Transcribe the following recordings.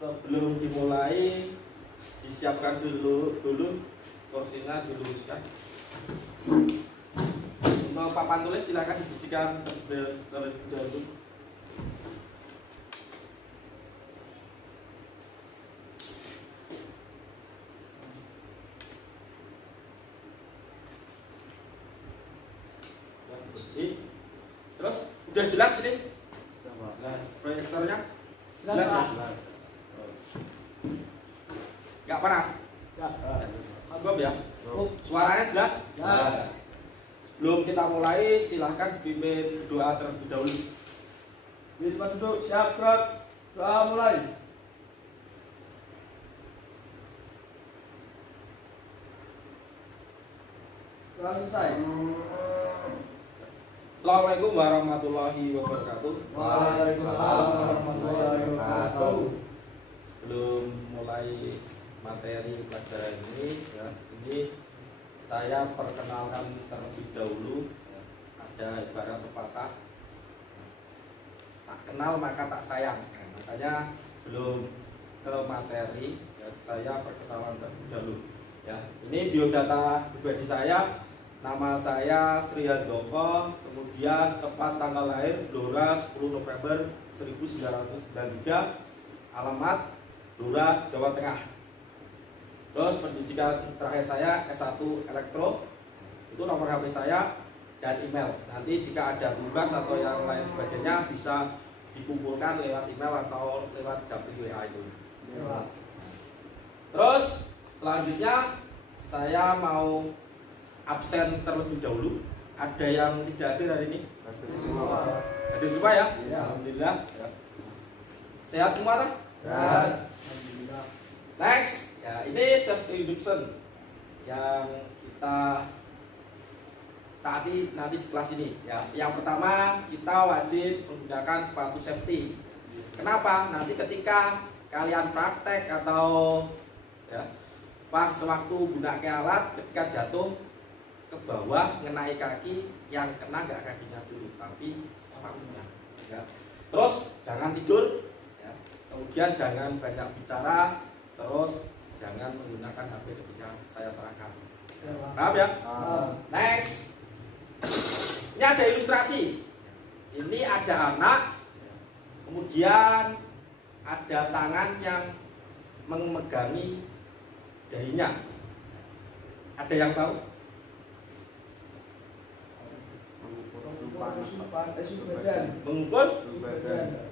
sebelum dimulai disiapkan dulu kursinya diluruskan. Untuk papan tulis silakan dibersihkan terlebih dahulu. Bersih. Terus udah jelas ini? Jelas. Proyektornya? Jelas. Nggak panas? Mantap ya? Suaranya jelas? Jelas. Sebelum kita mulai, silahkan dipimpin doa terlebih dahulu. Di tempat duduk, siap gerak, doa mulai. Doa selesai. Assalamualaikum warahmatullahi wabarakatuh. Waalaikumsalam warahmatullahi wabarakatuh. Belum mulai materi pelajaran ini, ya, ini saya perkenalkan terlebih dahulu. Ya, ada ibarat pepatah, tak kenal maka tak sayang. Nah, makanya sebelum ke materi, ya, saya perkenalan terlebih dahulu. Ya, ini biodata pribadi saya. Nama saya Sri Handoko, kemudian tepat tanggal lahir Blora 10 November 1993, alamat Blora, Jawa Tengah. Terus pendidikan terakhir saya S1 Elektro, itu nomor HP saya dan email. Nanti jika ada tugas atau yang lain sebagainya bisa dikumpulkan lewat email atau lewat japri WA itu. Terus selanjutnya saya mau absen terlebih dahulu. Ada yang tidak hadir hari ini? Hadir semua ya? Ya. Alhamdulillah. Ya. Sehat semua kan? Ya. Alhamdulillah. Next, ya ini self introduction yang kita taati nanti di kelas ini. Ya, yang pertama kita wajib menggunakan sepatu safety. Kenapa? Nanti ketika kalian praktek atau ya pas waktu gunakan alat, ketika jatuh ke bawah ngenai kaki, yang kena nggak kakinya dulu tapi sepatunya. Ya. Terus jangan tidur, ya. Kemudian jangan banyak bicara, terus jangan menggunakan HP ketika saya terangkan. Paham ya? Next, ini ada ilustrasi. Ini ada anak, kemudian ada tangan yang memegangi dahinya. Ada yang tahu? Mengukur?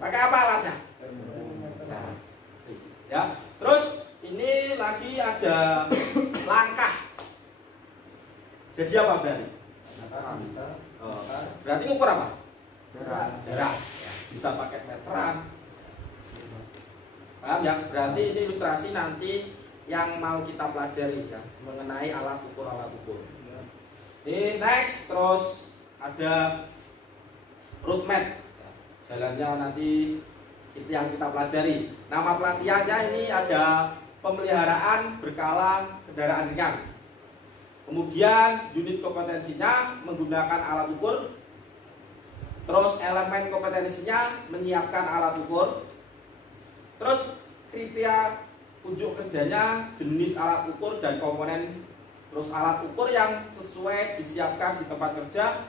Pakai apa alatnya? Nah, ya. Terus ini lagi ada langkah. Jadi apa berarti? Oh, berarti ngukur apa? Jarak. Ya, bisa pakai meteran. Paham ya? Berarti ini ilustrasi nanti yang mau kita pelajari ya, mengenai alat ukur. Ini next, terus ada roadmap, jalannya nanti yang kita pelajari. Nama pelatihannya ini ada pemeliharaan berkala kendaraan ringan. Kemudian unit kompetensinya menggunakan alat ukur. Terus elemen kompetensinya menyiapkan alat ukur. Terus kriteria unjuk kerjanya, jenis alat ukur dan komponen. Terus alat ukur yang sesuai disiapkan di tempat kerja,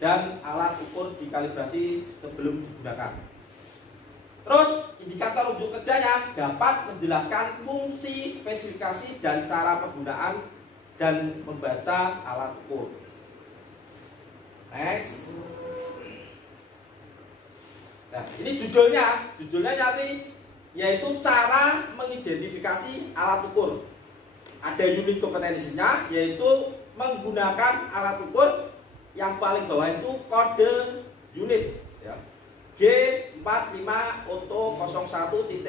dan alat ukur dikalibrasi sebelum digunakan. Terus indikator unjuk kerjanya dapat menjelaskan fungsi, spesifikasi, dan cara penggunaan dan membaca alat ukur. Next. Nah, ini judulnya nanti yaitu cara mengidentifikasi alat ukur. Ada unit kompetensinya, yaitu menggunakan alat ukur. Yang paling bawah itu kode unit ya. G45 Auto 01.008.2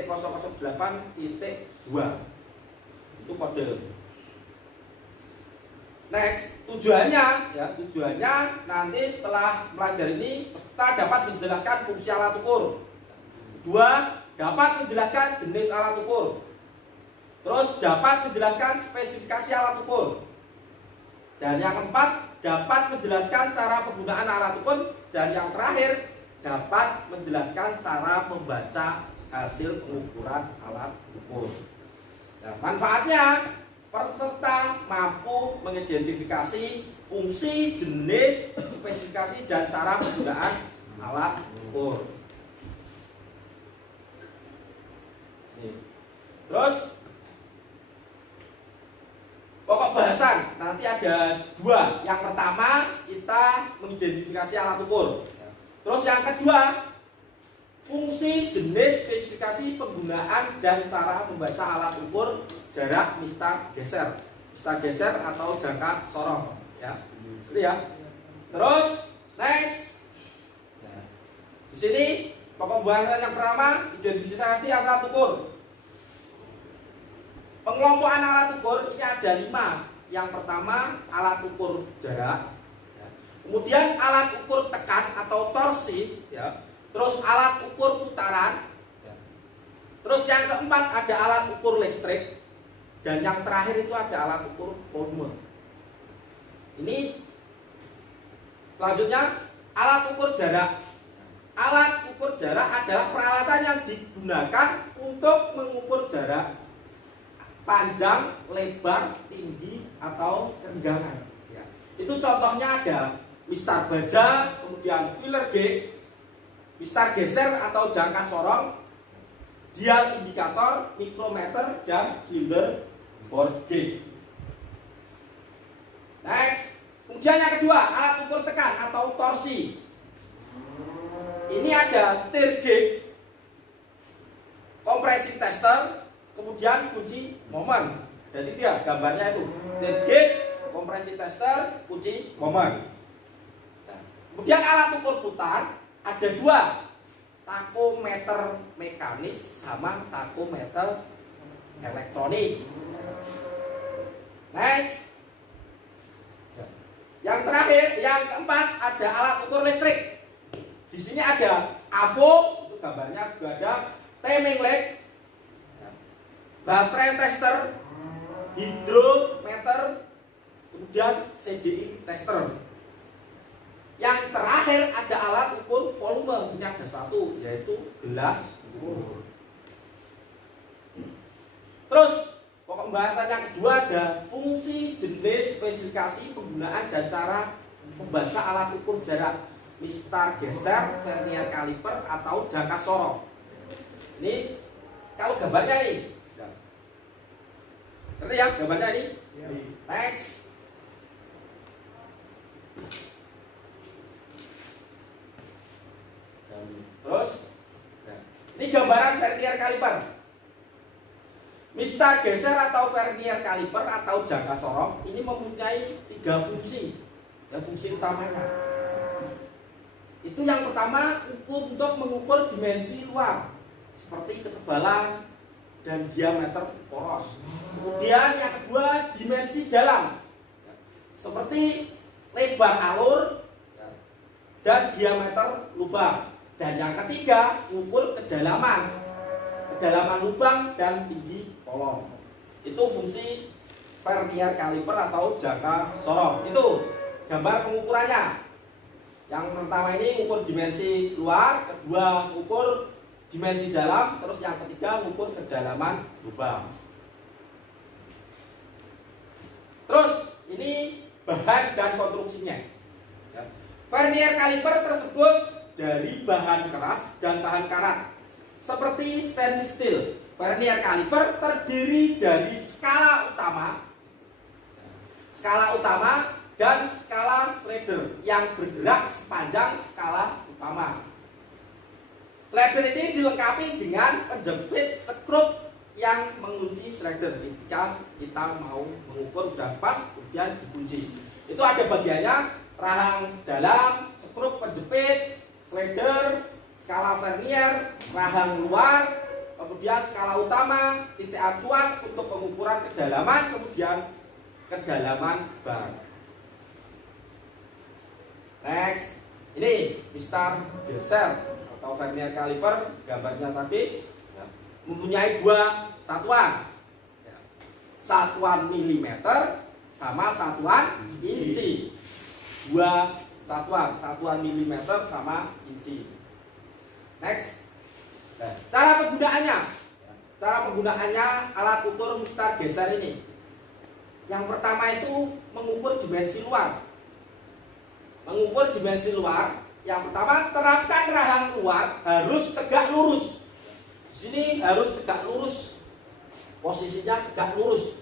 itu kode. Next, tujuannya nanti setelah belajar ini peserta dapat menjelaskan fungsi alat ukur. 2, dapat menjelaskan jenis alat ukur. Terus dapat menjelaskan spesifikasi alat ukur. Dan yang keempat, dapat menjelaskan cara penggunaan alat ukur. Dan yang terakhir, dapat menjelaskan cara membaca hasil pengukuran alat ukur. Nah, manfaatnya peserta mampu mengidentifikasi fungsi, jenis, spesifikasi, dan cara penggunaan alat ukur. Terus pokok bahasan nanti ada 2. Yang pertama kita mengidentifikasi alat ukur. Terus yang kedua fungsi, jenis, spesifikasi, penggunaan, dan cara membaca alat ukur jarak mistar geser atau jangka sorong. Ya, itu ya. Terus next. Nah, di sini pokok bahasan yang pertama identifikasi alat ukur. Pengelompokan alat ukur ini ada 5. Yang pertama alat ukur jarak, ya. Kemudian alat ukur tekan atau torsi, ya. Terus alat ukur putaran, ya. Terus yang keempat ada alat ukur listrik, dan yang terakhir itu ada alat ukur volume. Ini selanjutnya alat ukur jarak. Alat ukur jarak adalah peralatan yang digunakan untuk mengukur jarak panjang, lebar, tinggi, atau kerenggangan. Ya. Itu contohnya ada mistar baja, kemudian filler gauge, mistar geser atau jangka sorong, dial indikator, mikrometer, dan cylinder bore gauge. Next, kemudian yang kedua alat ukur tekan atau torsi. Ini ada tear gauge, compressive tester, kemudian kunci momen. Jadi dia gambarnya itu tear gauge, compressive tester, kunci momen. Nah, kemudian alat ukur putar ada 2, takometer mekanis sama takometer elektronik. Next, yang terakhir, yang keempat ada alat ukur listrik. Di sini ada AVO, itu gambarnya juga ada timing leg, baterai tester, hidrometer, kemudian CDI tester. Yang terakhir ada alat ukur volume, ini ada 1, yaitu gelas ukur. Terus pokok pembahasan yang kedua ada fungsi, jenis, spesifikasi, penggunaan, dan cara membaca alat ukur jarak mistar geser, vernier kaliper, atau jangka sorong. Ini kalau gambarnya ini, ngerti ya gambarnya ini? Ya. Next. Terus, ini gambaran vernier kaliper. Mistar geser atau vernier kaliper atau jangka sorong ini mempunyai 3 fungsi. Dan fungsi utamanya itu yang pertama untuk mengukur dimensi luar seperti ketebalan dan diameter poros. Kemudian yang kedua dimensi dalam seperti lebar alur dan diameter lubang. Dan yang ketiga ukur kedalaman lubang dan tinggi kolom. Itu fungsi vernier kaliper atau jangka sorong. Itu gambar pengukurannya. Yang pertama ini ukur dimensi luar, kedua ukur dimensi dalam, terus yang ketiga ukur kedalaman lubang. Terus ini bahan dan konstruksinya. Vernier kaliper tersebut dari bahan keras dan tahan karat seperti stainless steel. Vernier kaliper terdiri dari skala utama dan skala Schrader yang bergerak sepanjang skala utama. Schrader ini dilengkapi dengan penjepit skrup yang mengunci Schrader ketika kita mau mengukur udah pas kemudian dikunci. Itu ada bagiannya rahang dalam, skrup penjepit, Schrader, skala vernier, rahang luar, kemudian skala utama, titik acuan untuk pengukuran kedalaman, kemudian kedalaman bar. Next, ini mistar geser atau vernier kaliper, gambarnya tadi ya, mempunyai 2 satuan, ya. Satuan milimeter sama satuan inci. 2 satuan milimeter sama inci. Next, nah, cara penggunaan penggunaannya alat ukur mistar geser ini? Yang pertama itu mengukur dimensi luar. Mengukur dimensi luar, yang pertama terapkan rahang luar harus tegak lurus. Di sini harus tegak lurus. Posisinya tegak lurus.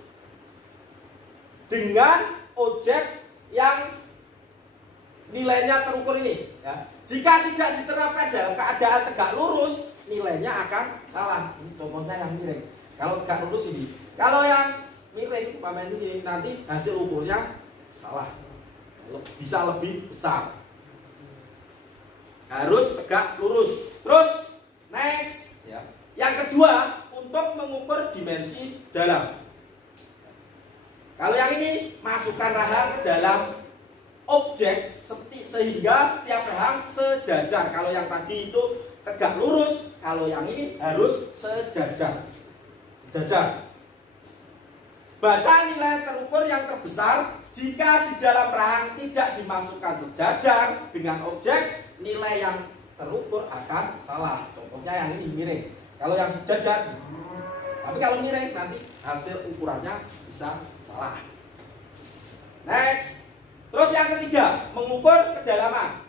Dengan objek yang nilainya terukur ini, ya. Jika tidak diterapkan dalam keadaan tegak lurus, nilainya akan salah. Ini contohnya yang miring. Kalau tegak lurus ini, kalau yang miring, umpamanya ini, nanti hasil ukurnya salah, bisa lebih besar. Harus tegak lurus. Terus next, ya. Yang kedua, untuk mengukur dimensi dalam. Kalau yang ini masukkan rahang ke dalam objek sehingga setiap rahang sejajar. Kalau yang tadi itu tegak lurus, kalau yang ini harus sejajar. Sejajar. Baca nilai terukur yang terbesar. Jika di dalam rahang tidak dimasukkan sejajar dengan objek, nilai yang terukur akan salah. Contohnya yang ini miring. Kalau yang sejajar, tapi kalau miring nanti hasil ukurannya bisa salah. Next. Terus yang ketiga, mengukur kedalaman.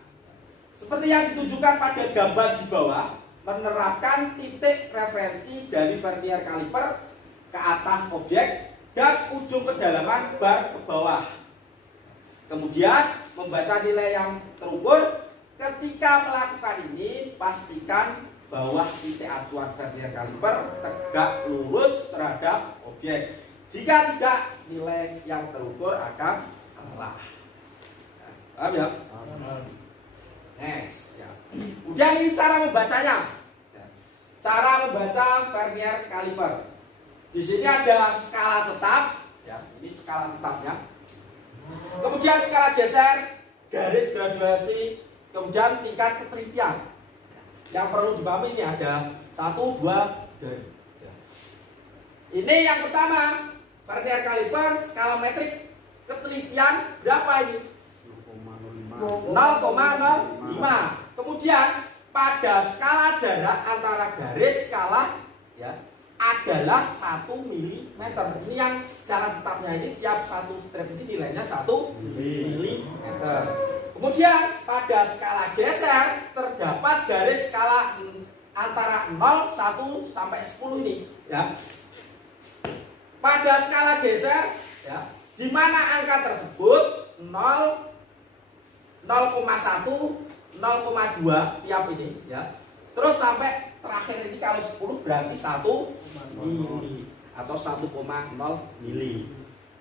Seperti yang ditunjukkan pada gambar di bawah, menerapkan titik referensi dari vernier kaliper ke atas objek dan ujung kedalaman bar ke bawah. Kemudian membaca nilai yang terukur. Ketika melakukan ini, pastikan bawah titik acuan vernier kaliper tegak lurus terhadap objek. Jika tidak, nilai yang terukur akan salah. Paham ya? Next, ya. Kemudian ini cara membacanya. Cara membaca vernier kaliper. Di sini ada skala tetap, ya. Ini skala tetapnya. Kemudian skala geser, garis graduasi, kemudian tingkat ketelitian. Yang perlu dipahami ini ada 1, 2 jari. Ini yang pertama, vernier kaliper skala metrik. Ketelitian berapa ini? 0,05. Kemudian pada skala jarak antara garis skala, ya, adalah 1 mm. Ini yang skala tetapnya ini, tiap satu strip ini nilainya 1 mm. Kemudian pada skala geser terdapat garis skala antara 0, 1 sampai 10 ini, ya. Pada skala geser, ya, di mana angka tersebut 0, 0,1, 0,2 tiap ini, ya. Terus sampai terakhir ini kalau 10 berarti 1 mili atau 1,0 mili.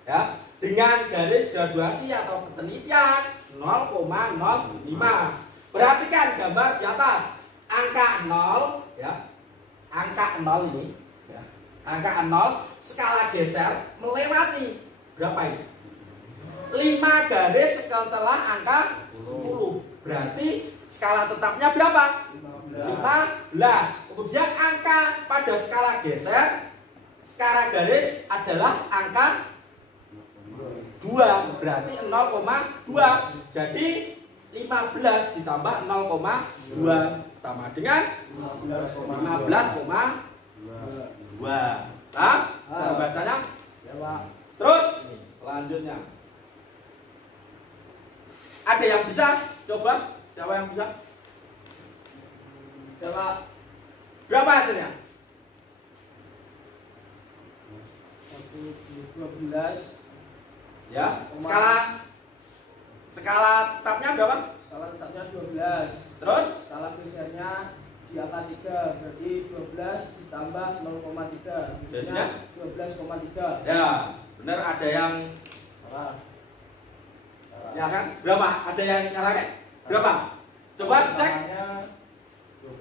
Ya, dengan garis graduasi atau ketelitian 0,05. Perhatikan gambar di atas. Angka 0, ya. Angka 0 ini, ya. Angka 0 skala geser melewati berapa ini? 5 garis setelah angka 10. Berarti skala tetapnya berapa? 15. Kemudian angka pada skala geser, skala garis adalah angka 2. Berarti 0,2. Jadi 15 ditambah 0,2 sama dengan 15,2. Nah, cara bacanya? Terus selanjutnya. Ada yang bisa? Coba, siapa yang bisa? Coba. Berapa hasilnya? 12. Ya, skala tetapnya berapa? Skala tetapnya 12. Terus? Skala gesernya di angka 3, berarti 12 ditambah 0,3. Jadinya 12,3. Ya, benar, ada yang salah. Ya kan? Berapa? Ada yang salah kan? Berapa? Coba cek.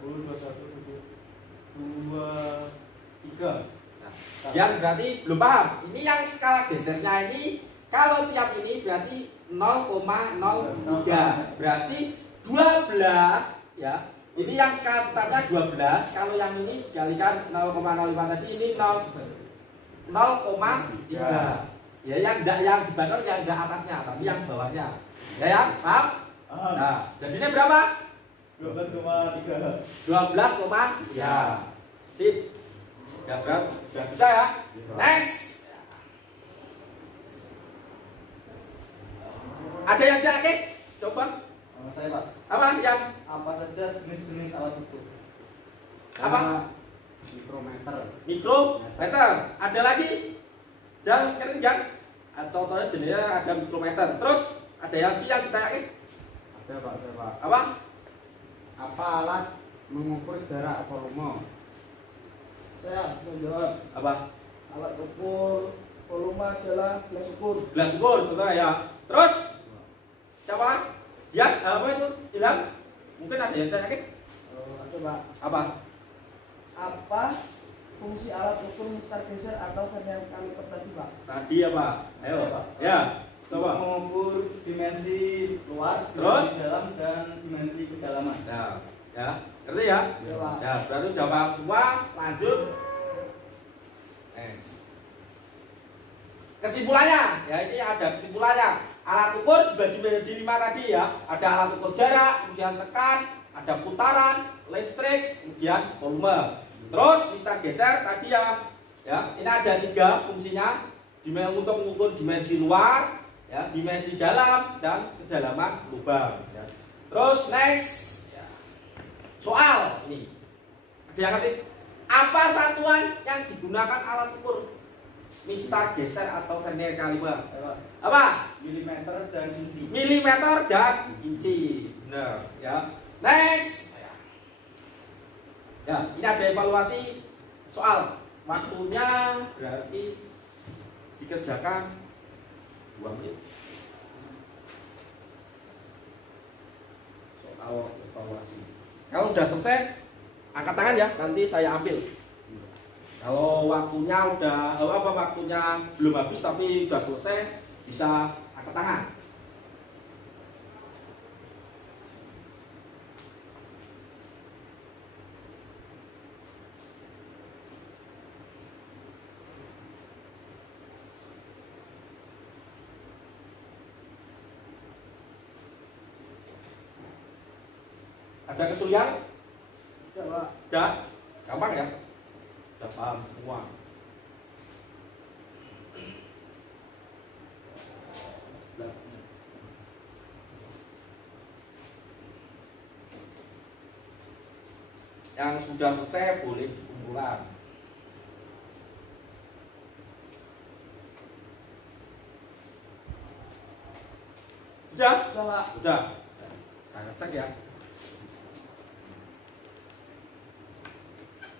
20, 21, 23. Yang berarti belum paham. Ini yang skala gesernya ini, kalau tiap ini berarti 0,03. Berarti 12, ya. Ini yang skala tetapnya 12. Kalau yang ini dikalikan 0,05 tadi, ini 0,3. Ya, yang dibaca yang enggak atasnya, tapi yang bawahnya. Ya, paham? Nah, jadinya berapa? 12,3. 12, ya. Sip. Ya, udah bisa ya. Next. Ada yang yakin? Coba. Saya Pak. Apa yang? Apa saja jenis-jenis alat ukur? Apa? Mikrometer. Mikrometer. Ada lagi? Jangan. Contohnya jenisnya ada mikrometer. Terus ada yang kita yakin? Ada Pak. Apa? Apa alat mengukur jarak volume? Saya menjawab. Apa? Alat ukur volume adalah gelas ukur. Gelas ukur, contohnya ya. Terus siapa? Ya, apa itu? Ilham? Mungkin ada yang yakin? Ada Pak. Apa? Apa fungsi alat ukur mistar geser atau vernier kaliper tadi Pak? Tadi apa? Ayo. Pak. Ya. Coba. Mengukur dimensi luar, Terus? dimensi dalam dan dimensi kedalaman. Nah, ya. Ngerti ya? Ya, Pak. Ya, berarti udah paham semua. Lanjut. Next. Kesimpulannya, ya ini ada kesimpulannya. Alat ukur dibagi menjadi 5 tadi ya. Ada alat ukur jarak, kemudian tekan, ada putaran, listrik, kemudian volume. Terus mistar geser tadi ya. Ini ada 3 fungsinya. Untuk mengukur dimensi luar, ya, dimensi dalam dan kedalaman lubang. Ya. Terus next, ya. Soal ini. Ada yang ngerti? Apa satuan yang digunakan alat ukur mistar geser atau vernier kaliper? Apa? Milimeter dan inci. Milimeter dan inci. Benar, ya. Next. Ya, ini ada evaluasi soal. Waktunya berarti dikerjakan 2 menit. Soal evaluasi. Kalau udah selesai, angkat tangan ya, nanti saya ambil. Kalau waktunya waktunya belum habis tapi udah selesai, bisa angkat tangan. Ada kesulitan? Ya, Pak. Udah? Gampang ya? Udah paham semua. Yang sudah selesai boleh dikumpulkan. Sudah? Sudah, Pak. Sudah. Saya cek ya.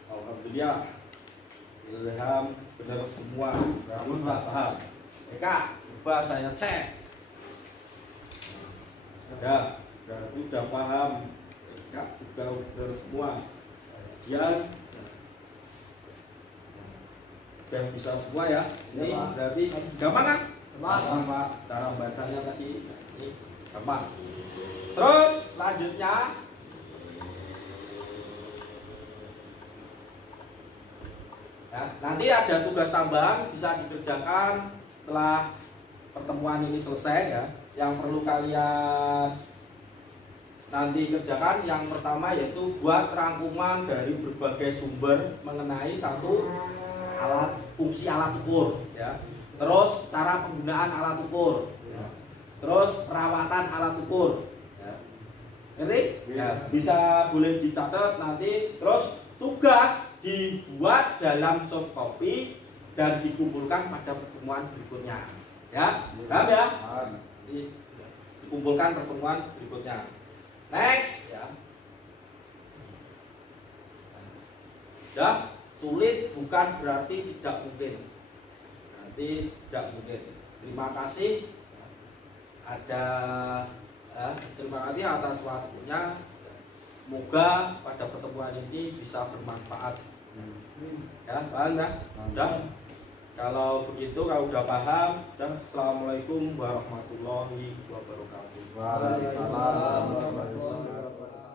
Alhamdulillah, Ilham benar semua, kamu nggak paham. Eka, coba saya cek. Ya, berarti udah paham. Eka juga benar semua. Yang udah bisa semua ya. Ini berarti gampang kan? Gampang, Pak. Cara bacanya tadi ini gampang. Terus lanjutnya. Ya, nanti ada tugas tambahan bisa dikerjakan setelah pertemuan ini selesai ya. Yang perlu kalian nanti kerjakan yang pertama yaitu buat rangkuman dari berbagai sumber mengenai satu fungsi alat ukur ya. Terus cara penggunaan alat ukur ya. Terus perawatan alat ukur ya. Ngerti? Ya, bisa boleh dicatat nanti. Terus tugas dibuat dalam soft copy dan dikumpulkan pada pertemuan berikutnya ya. Paham ya? Dikumpulkan pertemuan berikutnya. Next ya. Sulit bukan berarti tidak mungkin. Nanti tidak mungkin. Terima kasih. Terima kasih atas waktunya. Semoga pada pertemuan ini bisa bermanfaat. Ya, paham ya? Udah. Kalau begitu, kalau udah paham, dan assalamualaikum warahmatullahi wabarakatuh. Waalaikumsalam warahmatullahi wabarakatuh.